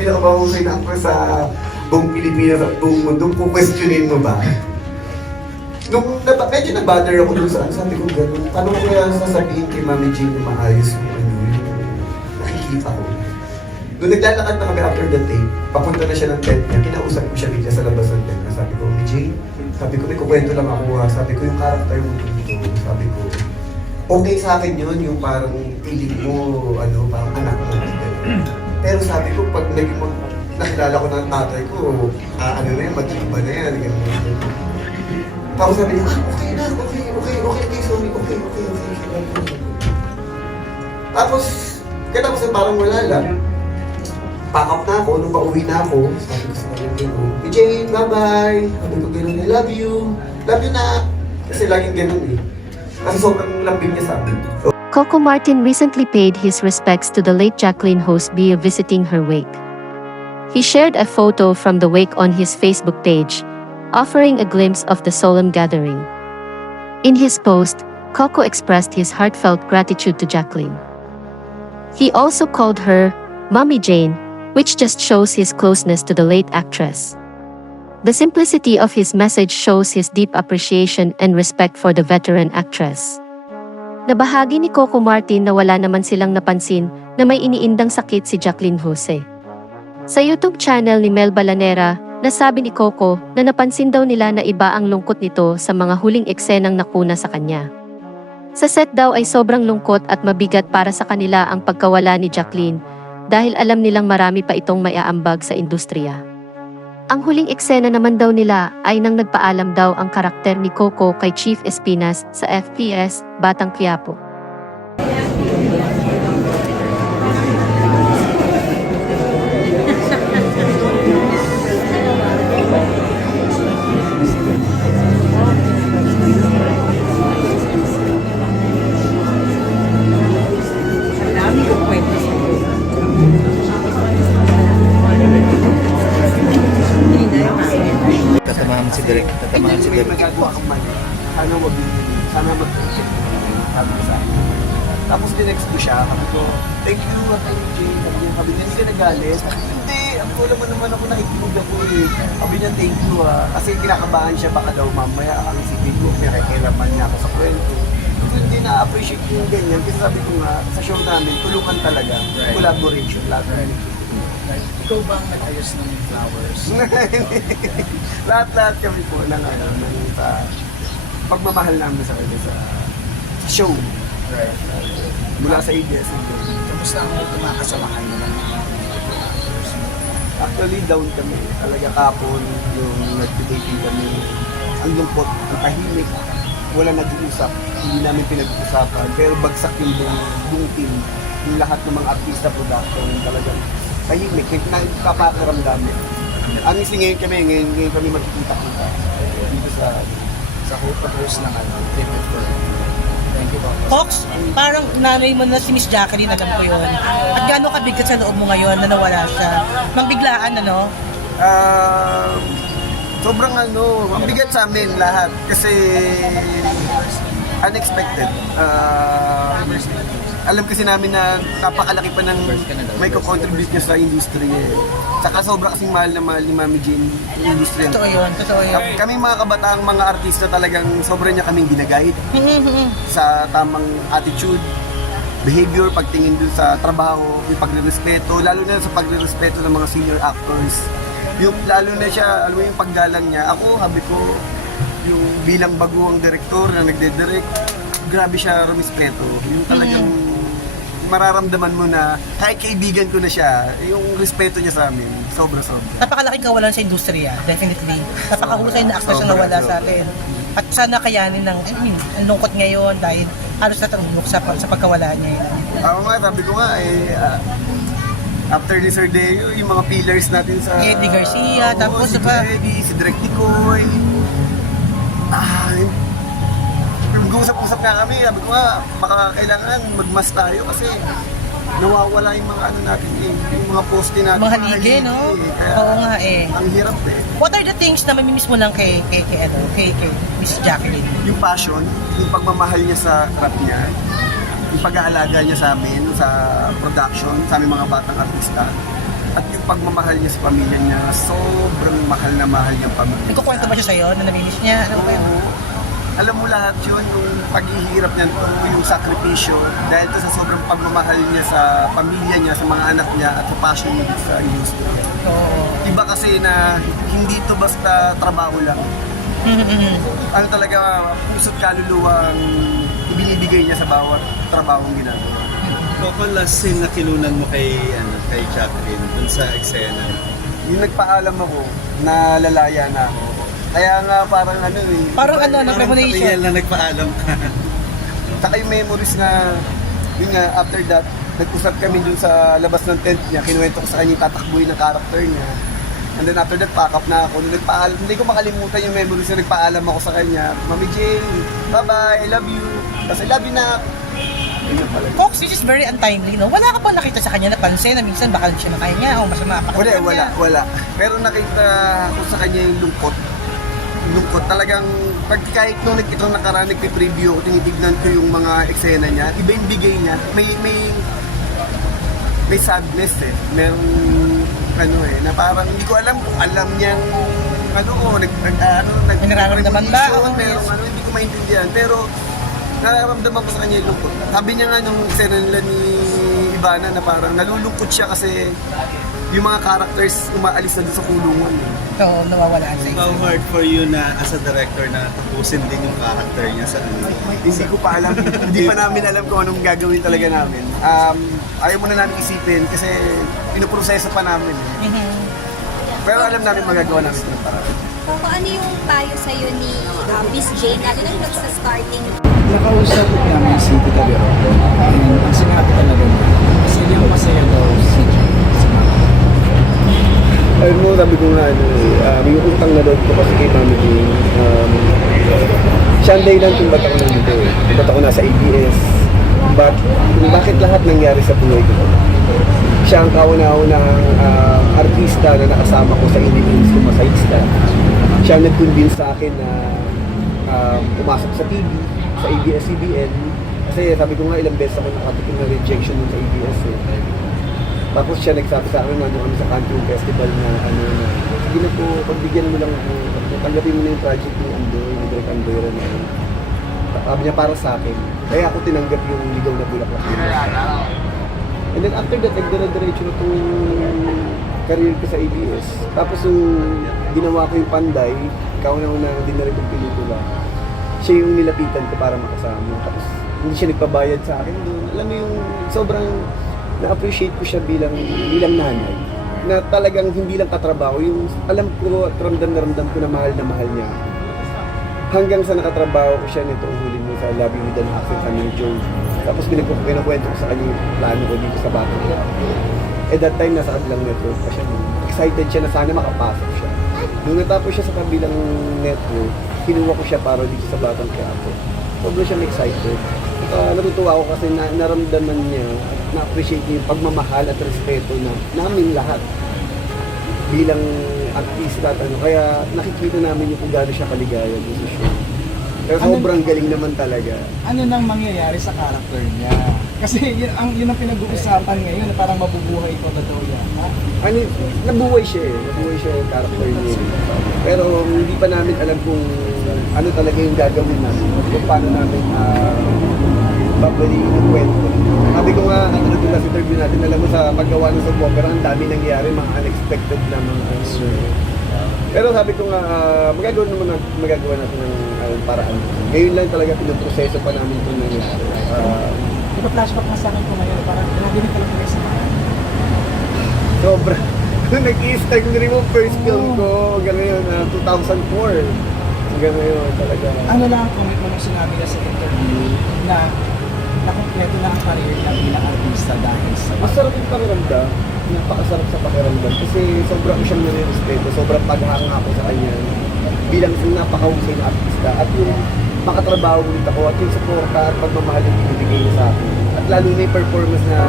pinakamahusay na actress sa buong Pilipinas at buong mundo, questionin mo ba? Medyo nag-bother ako dun sa sabi ko gano'n, paano ko kaya sasabihin kay Mami Jane na maayos yung yung nakikita ko. Nung naglalakad na kami after the tape, papunta na siya ng tent niya, kinausap ko siya bigla sa labas ng tent niya. Sabi ko, Mami Jane, sabi ko, may kukwento lang ako ha. Sabi ko, yung character mo dito, sabi ko, okay sa akin yun, yung parang piling mo, parang anak mo. Pero sabi ko, pag nakilala ko ng tatay ko, mag-iba na yan. Tapos sabi niya, okay na, okay, sorry, okay. Tapos, katapos na parang wala lang. Pack up na ako, nung pauwi na ako, sabi ko sa kanya ko, Jane, bye-bye. Sabi ko gano'n, I love you. Love you na. Kasi laging gano'n eh. Kasi sobrang lambing niya sa akin. Coco Martin recently paid his respects to the late Jacqueline Host via visiting her wake. He shared a photo from the wake on his Facebook page, offering a glimpse of the solemn gathering. In his post, Coco expressed his heartfelt gratitude to Jacqueline. He also called her Mommy Jane, which just shows his closeness to the late actress. The simplicity of his message shows his deep appreciation and respect for the veteran actress. Nabahagi ni Coco Martin na wala naman silang napansin na may iniindang sakit si Jacqueline Jose. Sa YouTube channel ni Mel Balanera, nasabi ni Coco na napansin daw nila na iba ang lungkot nito sa mga huling eksenang nakuna sa kanya. Sa set daw ay sobrang lungkot at mabigat para sa kanila ang pagkawala ni Jacqueline dahil alam nilang marami pa itong maiaambag sa industriya. Ang huling eksena naman daw nila ay nang nagpaalam daw ang karakter ni Coco kay Chief Espinas sa FPS, Batang Quiapo. Tatamahan si Derek. Magagawa kang mali. Sana mag-appreciate mo. Sabi ko sa akin. Tapos dinext ko siya. Sabi ko, thank you, Jane. Sabi niya, hindi ka nagalit. Hindi, ang wala mo naman ako nakikinig ako eh. Sabi niya, thank you ha. Kasi kinakabahan siya baka daw mamaya ang isipin ko, pinakikiraman niya ako sa kwento. Hindi na-appreciate yung ganyan. Kasi sabi ko nga, sa show namin, tulungan talaga. Collaboration, lahat na Ikaw ba ang nag-ayos ng flowers? Lahat kami po ng sa pagmamahal namin sa kanya sa show. Right. Mula sa ABS. Kamusta ang mga kasamahan nyo ng Actually, down kami. Talaga kapon, yung nag-dating kami. Ang lungkot, ang tahimik. Wala nag-uusap. Hindi namin pinag-uusapan. Pero bagsak yung buong team. Yung lahat ng mga artista production. Talagang tahimik. Nagkapakiramdam. Ang isi ngayon kami magkikita-kita. Dito sa host ng tribute for Thank you, Papa. Fox, parang nanay mo na si Miss Jacqueline, alam ko yun. At gaano kabigat sa loob mo ngayon na nawala siya? Magbiglaan, ano? Sobrang ang bigat sa amin lahat. Kasi unexpected. Alam kasi namin na napakalaki pa ng may ko-contribute niya sa industriya eh. Saka sobra kasing mahal na mahal ni Mami Jane yung industriya. Totoo yun. Kami mga kabataang mga artista talagang sobra niya kaming ginaguide sa tamang attitude, behavior, pagtingin dun sa trabaho, yung pagre-respeto, lalo na sa pagre-respeto ng mga senior actors. Yung lalo na siya, alam mo yung paggalang niya. Ako, habi ko, yung bilang baguang direktor na nagde-direct, grabe siya rumispeto. Yung talagang mararamdaman mo na kahit kaibigan ko na siya, yung respeto niya sa amin, sobra-sobra. Napakalaking kawalan sa industriya, definitely. Napakahusay na actors na nawala sa atin. At sana kayanin ng, ang lungkot ngayon dahil halos natulog sa pagkawala niya yun. Ako nga, sabi ko nga, after ni Sir Deo, yung mga pillars natin sa... Eddie Garcia, tapos si Eddie, si Direk Nicoy. Mag-usap-usap nga kami, sabi ko nga, baka kailangan mag-mask tayo kasi nawawala yung mga natin yung mga poste natin. Mga haligi, no? Kaya, oo nga eh. Ang hirap eh. What are the things na mamimiss mo lang kay Miss Jacqueline? Yung passion, yung pagmamahal niya sa craft niya, yung pag-aalaga niya sa amin, sa production, sa aming mga batang artista. At yung pagmamahal niya sa pamilya niya, sobrang mahal na mahal niyang pamilya. Nagkukwento ba siya sa'yo na namimiss niya? Ano ba yun? Alam mo lahat yun, yung paghihirap niya, yung sakripisyo, dahil to sa sobrang pagmamahal niya sa pamilya niya, sa mga anak niya, at sa passion niya sa industry. Oo. Iba kasi na hindi to basta trabaho lang. Ano talaga, puso't kaluluwa ang ibinibigay niya sa bawat trabahong ginagawa. Coco, last scene na kinunan mo kay Jacqueline dun sa eksena. Yung nagpaalam ako, na lalaya na ako. Kaya nga parang Parang Parang premonition. real na nagpaalam ka. Saka yung memories na, yun nga, after that, nag-usap kami dun sa labas ng tent niya, kinuwento ko sa kanya yung tatakbuhin ng character niya. And then after that, pack up na ako. Nung nagpaalam, hindi ko makalimutan yung memories na nagpaalam ako sa kanya. Mami Jane, bye-bye, I love you. Tapos I love you na. Yun yung pala. Fox, this is very untimely, no? Wala ka pa nakita sa kanya na pansin na minsan baka siya na kaya niya o masama pa Wala. Pero nakita ko sa kanya yung lungkot. Talagang kahit nung itong nakaraan nagpi-preview ko, tinitignan ko yung mga eksena niya, iba yung bigay niya. May sadness eh. Na parang hindi ko alam kung alam niyang nararamdaman ba? Hindi ko maintindihan. Pero nararamdaman ko sa kanya yung lungkot. Sabi niya nga nung eksena nila ni Ivana na parang nalulungkot siya kasi yung mga characters umaalis na doon sa kulungan. Oo, nawawala sa How hard for you na as a director na tapusin din yung character niya sa Hindi ko pa alam. Hindi pa namin alam kung anong gagawin talaga namin. Ayaw muna namin isipin kasi pinoproseso pa namin. Pero alam namin magagawa namin ito ng paraan. Kung ano yung payo sa'yo ni Miss Jane, lalo na yung sa starting? Nakausap namin si Tita Vero. And ang sinabi talaga niya, masaya daw si Jane. Alam mo, sabi ko nga, yung utang na loob ko kasi kay Mami Jane, siya ang dahilan kung ba't ako nandito eh. Kung ba't ako nasa ABS. Bakit lahat nangyari sa buhay ko. Siya ang kauna-unang artista na nakasama ko sa Indie Games Kumasayista. Siya ang nag-convince sa akin na pumasok sa TV, sa ABS-CBN. Kasi sabi ko nga ilang beses ako nakatikim ng rejection sa ABS eh. Tapos siya nagsabi sa akin, nandun kami sa Cancun Festival na sige na po, pagbigyan mo lang ako, tanggapin mo na yung project ni Andoy, ni Direk Andoy na sabi niya para sa akin. Kaya ako tinanggap yung Ligaw na Bulaklak. And then after that, nagdira-diretso na itong career ko sa ABS. Tapos yung ginawa ko yung Panday, ikaw na unang dinarito yung pelikula, siya yung nilapitan ko para makasama. Tapos hindi siya nagpabayad sa akin doon. Alam mo yung sobrang na-appreciate ko siya bilang nanay. Na talagang hindi lang katrabaho, yung alam ko at ramdam ko na mahal niya. Hanggang sa nakatrabaho ko siya nitong huli mo sa Love You With An Accent kami ni Joe. Tapos pinakwento ko sa kanya yung plano ko dito sa Batang. That time, nasa kabilang network pa siya. Excited siya na sana makapasok siya. Nung natapos siya sa kabilang network, kinuha ko siya para dito sa Batang Quiapo. Sobrang siya excited. Natutuwa ako kasi naramdaman niya at na-appreciate niya yung pagmamahal at respeto na namin lahat bilang artista at kaya nakikita namin yung kung gaano siya kaligaya dito sa show. Pero sobrang galing naman talaga. Ano nang mangyayari sa character niya? Kasi yun ang pinag-uusapan ngayon na parang mabubuhay ko na daw yan. Nabuhay siya yung character niya. Pero hindi pa namin alam kung ano talaga yung gagawin namin. Kung paano namin babaliin yung kwento. Sabi ko nga, katulad yung last interview natin, alam mo sa paggawa ng soap opera, ang dami nangyari, mga unexpected na mga Pero sabi ko nga, magagawa natin ng paraan. Ngayon lang talaga pinoproseso pa namin ito nangyari. Di ba flashback na sa akin ko ngayon? Parang nadinig ko lang kayo sa mga. Sobra. Nung nag-i-start ko rin yung first film ko, gano'n 2004. Gano'n talaga. Ano lang ang comment mo nung sinabi na sa interview na nakumpleto na ang career na bilang artista dahil sa Masarap yung pakiramdam. Napakasarap sa pakiramdam. Kasi sobrang ko siyang nire-respeto. Sobrang paghanga ako sa kanya. Bilang isang napakahusay na artista. At yung makatrabaho ulit ako. At yung suporta at pagmamahal yung binibigay niya sa akin. At lalo na yung performance na